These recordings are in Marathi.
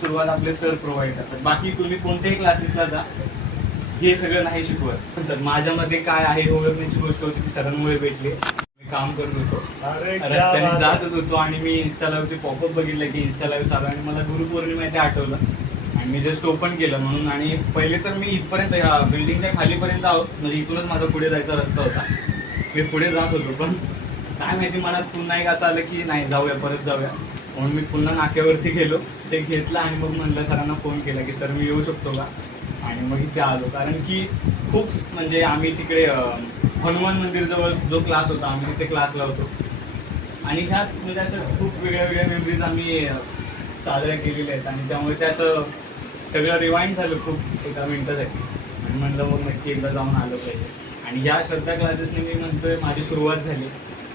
सुरुवात आपले सर प्रोव्हाइड करतात. बाकी तुम्ही कोणत्याही क्लासेसला जा, हे सगळं नाही शिकवत. तर माझ्यामध्ये काय आहे हे ओळखण्याची गोष्ट होती ती सरांमुळे भेटली. मी काम करत होतो, रस्त्याने जात होतो आणि मी इन्स्टा लाईव्ह पॉपअप बघितलं की इन्स्टा लाईव्ह चालू आणि मला गुरुपौर्णिमा ते आठवलं आणि मी जस्ट ओपन केलं म्हणून. आणि पहिले तर मी इथपर्यंत बिल्डिंगच्या खालीपर्यंत आहोत, म्हणजे इथूनच माझा पुढे जायचा रस्ता होता. मी पुढे जात होतो, पण काय माहिती मनात पुन्हा एक असं आलं की नाही जाऊया, परत जाऊया. म्हणून मी पुन्हा नाक्यावरती गेलो, ते घेतलं आणि मग म्हणलं सरांना फोन केला की सर मी येऊ शकतो का. आणि मग इथे आलो, कारण की खूप म्हणजे आम्ही तिकडे हनुमान मंदिरजवळ जो क्लास होता आम्ही तिथे क्लासला होतो आणि ह्याच म्हणजे असं खूप वेगळ्या वेगळ्या मेमरीज आम्ही साजऱ्या केलेल्या आहेत. आणि त्यामुळे ते असं सगळं रिवाइंड झालं खूप एका मिनिटासाठी. आणि म्हणलं मग नक्की एकदा जाऊन आलं पाहिजे. आणि ह्या श्रद्धा क्लासेसने मी म्हणतोय माझी सुरुवात झाली.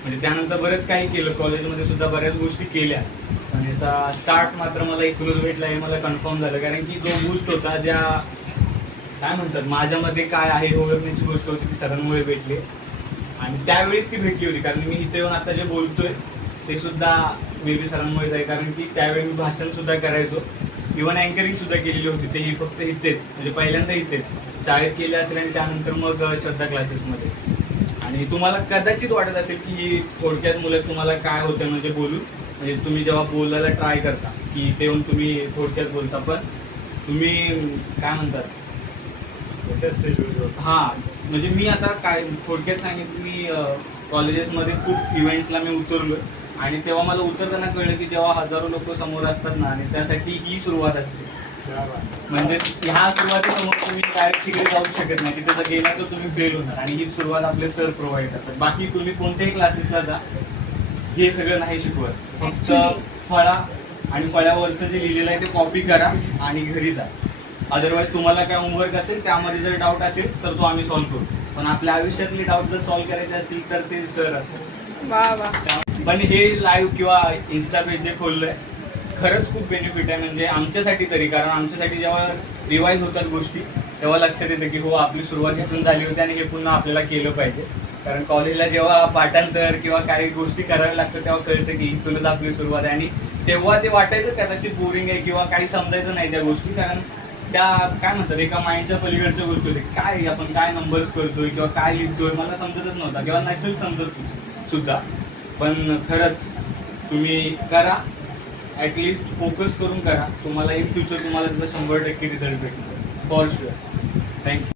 म्हणजे त्यानंतर बरंच काही केलं, कॉलेजमध्ये सुद्धा बऱ्याच गोष्टी केल्या, पण याचा स्टार्ट मात्र मला इथूनच भेटला हे मला कन्फर्म झालं. कारण की जो बूस्ट होता, ज्या काय म्हणतात माझ्यामध्ये काय आहे हे ओळखण्याची गोष्ट होती ती सरांमुळे भेटली. आणि त्यावेळीच ती भेटली होती, कारण मी इथे येऊन आता जे बोलतोय ते सुद्धा मे बी सरांमुळेच आहे. कारण की त्यावेळी मी भाषण सुद्धा करायचो, इव्हन अँकरिंग सुद्धा केलेली होती. तेही फक्त इथेच, म्हणजे पहिल्यांदा इथेच शाळेत केले असेल आणि त्यानंतर मग श्रद्धा क्लासेसमध्ये. आणि तुम्हाला कदाचित वाटत असेल की थोडक्यात मुलं तुम्हाला काय होतं म्हणजे बोलून, म्हणजे तुम्ही जेव्हा बोलायला ट्राय करता की इथे येऊन तुम्ही थोडक्यात बोलता, पण तुम्ही काय म्हणतात हां, म्हणजे मी आता काय थोडक्यात सांगितलं, मी कॉलेजेसमध्ये खूप इव्हेंट्सला मी उतरलो आणि तेव्हा मला उतरताना कळलं की जेव्हा हजारो लोक समोर असतात ना, आणि त्यासाठी ही सुरुवात असते. म्हणजे ह्या सुरुवातीसमोर तुम्ही डायरेक्ट तिकडे जाऊ शकत नाही, तिथे जर गेला तर तुम्ही फेल होणार. आणि ही सुरुवात आपले सर प्रोव्हाइड करतात. बाकी तुम्ही कोणत्याही क्लासेसला जा, हे सगळं नाही शिकवत. फक्त फळा आणि फळ्यावरचं जे लिहिलेलं आहे ते कॉपी करा आणि घरी जा. अदरवाईज तुम्हाला काय होमवर्क असेल त्यामध्ये जर डाऊट असेल तर तो आम्ही सॉल्व्ह करू, पण आपल्या आयुष्यातले डाऊट जर सॉल्व्ह करायचे असतील तर ते सर असतात. पण हे लाईव्ह किंवा इन्स्टा पेज जे खोललंय खरंच खूप बेनिफिट आहे, म्हणजे आमच्यासाठी तरी. कारण आमच्यासाठी जेव्हा रिवाईज होतात गोष्टी तेव्हा लक्षात येतं की हो आपली सुरुवात इथून झाली होती आणि हे पुन्हा आपल्याला केलं पाहिजे. कारण कॉलेजला जेव्हा पाठांतर किंवा काही गोष्टी कराव्या लागतात तेव्हा कळतं की इथूनच आपली सुरुवात आहे. आणि तेव्हा ते वाटायचं कदाचित बोरिंग आहे किंवा काही समजायचं नाही त्या गोष्टी, कारण त्या काय म्हणतात एका माइंडच्या पलीकडच्या गोष्टी होती. काय आपण काय नंबर्स करतोय किंवा काय लिहितोय मला समजतच नव्हता किंवा नसेल समजत सुद्धा. पण खरंच तुम्ही करा, ॲटलिस्ट फोकस करून करा. तुम्हाला इन फ्युचर तुम्हाला त्याचा 100% रिझल्ट भेटणार फॉर शुअर. थँक्यू.